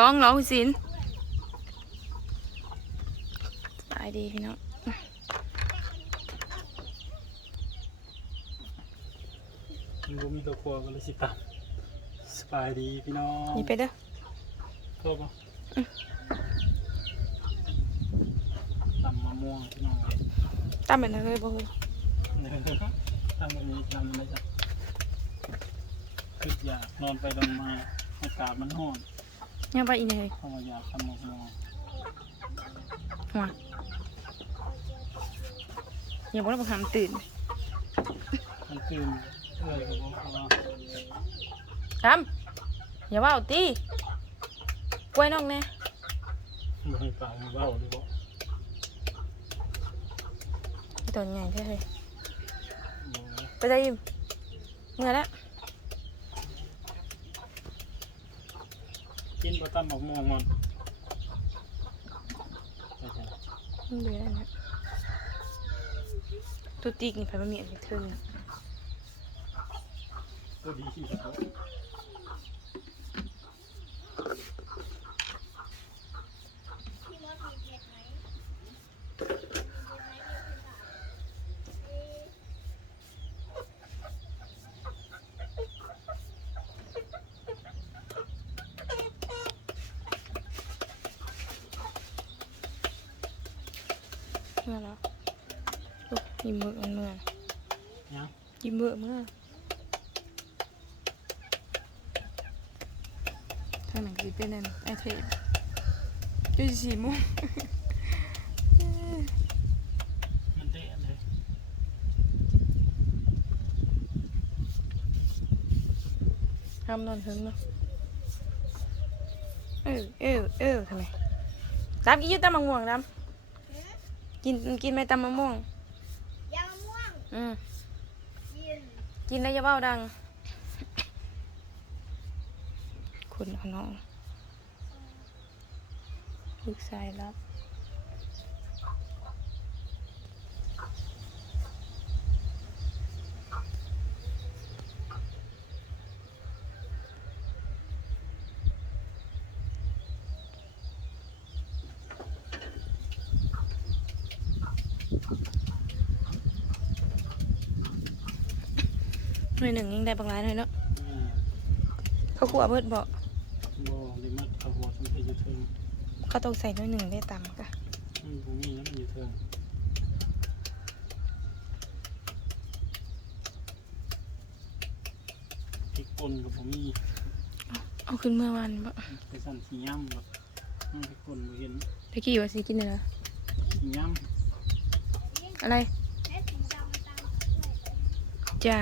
ท้องร้องสินสบายดีพี่น้องมันบ่มีตัวครัวก็เลยสิตับสบายดีพี่น้องนี่ไปเด้อโทษป่ะตำมะม่วงพี่น้องตามแบบนั้นเลยบ่คือตำแบบนี้ตำอะไรจ้ะคืออยากนอนไปนอนมาอากาศมันร้อน ยังไปอีกเลยเพราะว่าอยากทำมะม่วงหัวอย่าบอกว่าผมทำตื่นมันตื่นเพื่อยก็บอกว่าทำอย่าว่าเอาตีกล้วยน้องแน่บ่ให้ปากมันเบ้าเลยบอกตัวใหญ่แท้เลยบอกว่าไปได้ยิมเมื่อแล้ว กินก็ตำมะม่วงมันไปเถอะมันเบื่อแล้วนะตัวตีกนี่ไปมันมีอันนี้เทิงนะตัวดีที่สุด เมื่อแล้วลูกยิ้มเบื่อมันเมื่อยังยิ้มเบื่อเมื่อทางไหนคือเป็นนั่นไอเทปจุดสี่โมงมันเตะเลยห้ามนอนเฮิงเนาะเออเออเออทำไมตามกินอยูตามมะม่วงตาม กินกินไหมตามมะม่วงยำมะม่วง อืมกิน กินแล้วอย่าเบ้าดัง คุณเอาน้องลูกชายรับ หน่วยหนึ่งยังได้บางรายหน่อยเนาะอืมเขาขัวเบิดบอกบ่ได้มัดเขาหัวมันไปอยู่เทิงเขาต้องใส่หน่วยหนึ่งได้ตามกะมันบ่มีแล้วมันอยู่เทิงพริกป่นกับบ่มีเอาขึ้นเมื่อวานบ่ไปสั่นขี้ย่ำแบบมันพริกป่นบ่เห็นตะกี้ว่าสิกินเลยนะขี้ย่อะไรและสีดำ ตามด้วยจ้า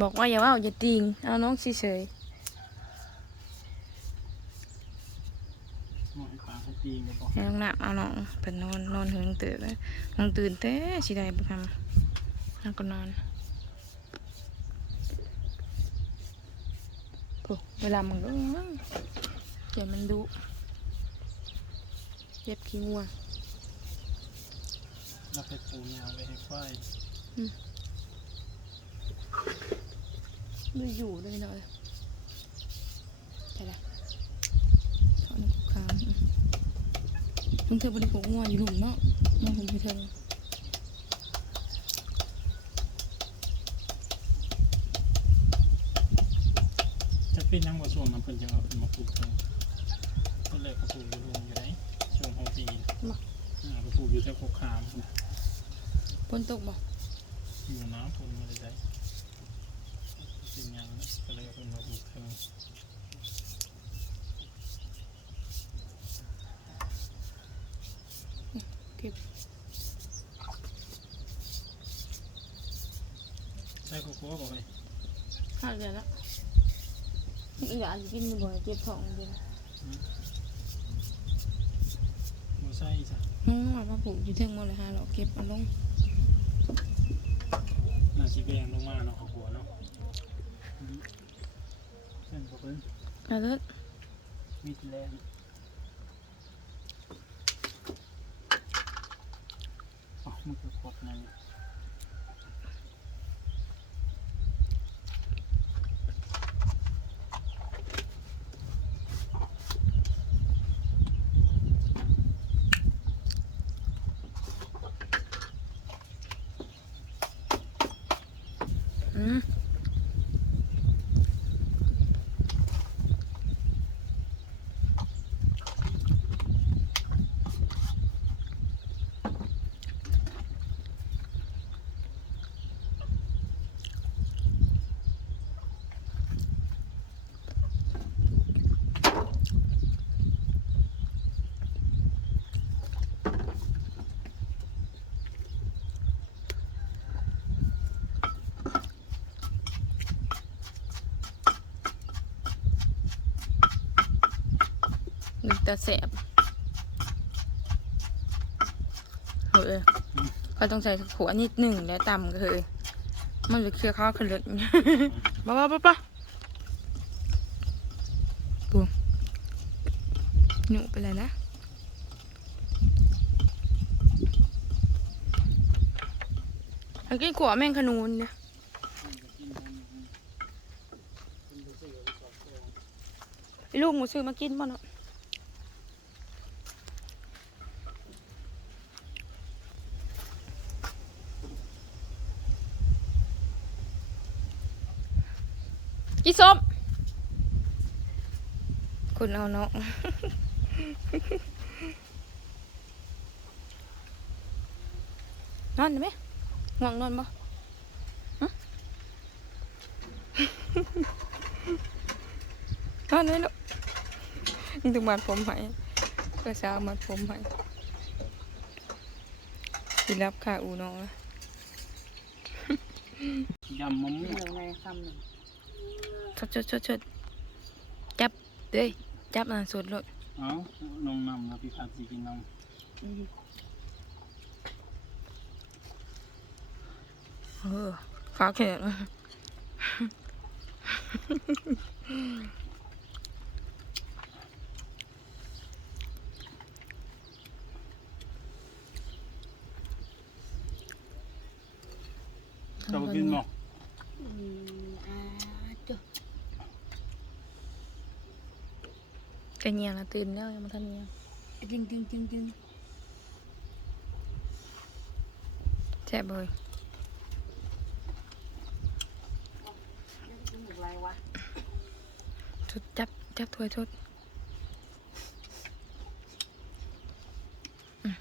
บอกว่าอย่าว่าอย่าติงเอาน้องเฉยำหม้อปลาเขาปีนก็บอกๆให้น้องน้ำเอาน้องเป็นนอนนอนเหิงตื่นเลยน้องตื่นแต่สิได้บุคำแล้วก็นอนโอ้เวลามันก็เดี๋ยวมันดุเย็บขี้งัว แล้วไปปูยาไว้ให้ควายไม่อยู่ด้วยเนาะใช่ละถอนกุคามมึงเธอบริโภคงัวอยู่หลุมเนาะน้องผมไปเธอจะเป็นยังบ่ช่วงนั้นเพิ่นจะเอามาปลูกเทิงตอนแรกก็ปลูกอยู่ลุงอยู่ไหนช่วงหกปี อ่าก็ปลูกอยู่แถวโคกขามพุ่นฝนตกบ่อยู่น้ำพุ่นมาได้ได้เป็นยังก็เลยเอาเพิ่นมาปลูกเทิงเก็บใช่โกโก้บอกเลยห้าเดือนแล้วอีหลานสิกินบ่อยเก็บท้องเดือน บ่ใช่จ้ะ อืมว่ามาปลูกอยู่เทิงหมดเลยฮะเราเก็บเอาลงน่าสิแบงลงมาเนาะเขาหัวเนาะเพิ่นบ่เพิ่นเอาเด้อมีดแรงอ๋อมันคือขวดนั่น อื มนึกแต่แสบเฮ้ยเขาต้องใส่ขัวนิดหนึ่งแล้วตำก็คือมันจะเคี่ยวข้าวขึ้นรถบ้าบ้าบ้าบ้าปูหนูไปเลยนะอันกินขัวแมงขนูนเนี่ยลูกหมูซื้อมากินบ่เนาะ กี่ส้มคุณเอาเนาะนอนได้ไหมง่วงนอนบ่ฮะนอนได้ลูกนี่ถึงมัดผมให้ก็เช้ามัดผมให้สิรับค่าอูน้องอะยำมะม่วงเหนื่อยไงคำหนึ่งช ดชดชดชดจับเด้ยจับอะสดรถเอ้าน้องนำนะพี่พัดสิกินน้เออขาแข็งำเจ้ากินบ่อืมอ่าจ้ะ จะเงียงนะตื่นแล้วยังมาทันเงียงดึงดึงดึงดึงแช่บเลยดึงอะไรวะชดจับจับถ้วยชดอืม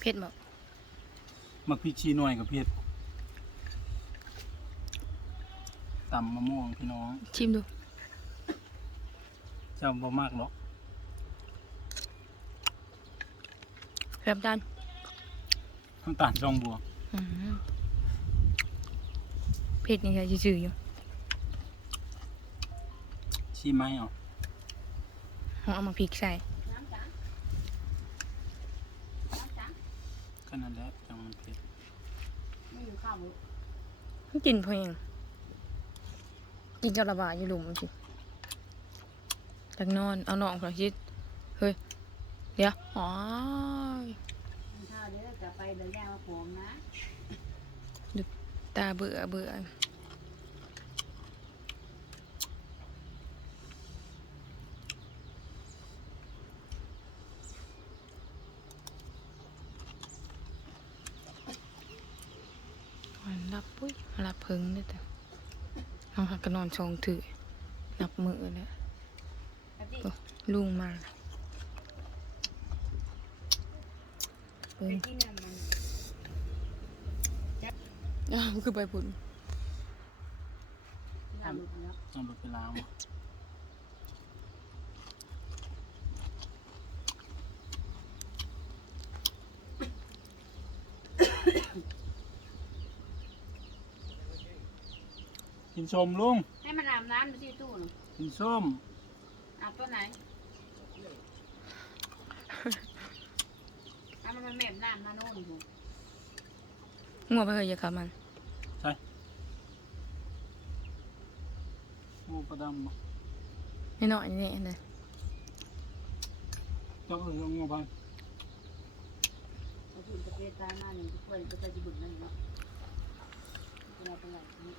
เผ็ดบอกมักพี่ชีหน่อยกับเผ็ดตำมะม่วงพี่น้อง ชิมดูเจ้าบ่มากหรอกเริ่มดันน้ำตาลช่องบัวอืมเผ็ดนี่ค่ะจืดๆอยู่ชีไหมเอะเอามาพริกใส่น้ำจังน้ำจังขนาดแล้วจังมันเผ็ดไม่อยู่ข้าวมือกินเพลงกินกะละบาอยู่หลุมสิ จากนอน เอานองเขาคิดเฮ้ย เดี๋ยวอ๋อกินข้าวเด้อจะไปเดินแยกมาผมนะตาเบื่อเบื่อวันรับปุ้ยรับเพิงเด้อแต่น้องหักก็นอนชงถือนับมือเลยกะทิ ลุงมาแล้วเบิ่ไปงที่นั่นมันอ้าวคือไปพุ่นทำมือแล้วต้องไปล้างบ่กินส้มลุงให้มันอาบน้ำดูที่ตู้หนูกินส้มอาบตัวไหนอา มันแม่น้ำมาโน่นอยู่งัวไปเฮยอย่าขามันโอ้ประดำบ่ไม่น้อยนี่เลยเจ้าเอ้ยเอางัวไปเอาถุงตะเกียบตาหน้าหนึ่งทุกคนก็จะบุญนั่นเนาะเราเป็นไรนี่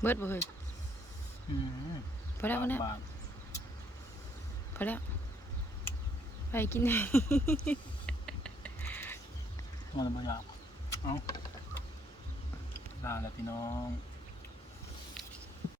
เบิดบ่เฮยอืมพ อแล้วพอแล้วบาทพอแล้ว ไปกินมันบางอย่างเอาลาแล้วพี่น้อง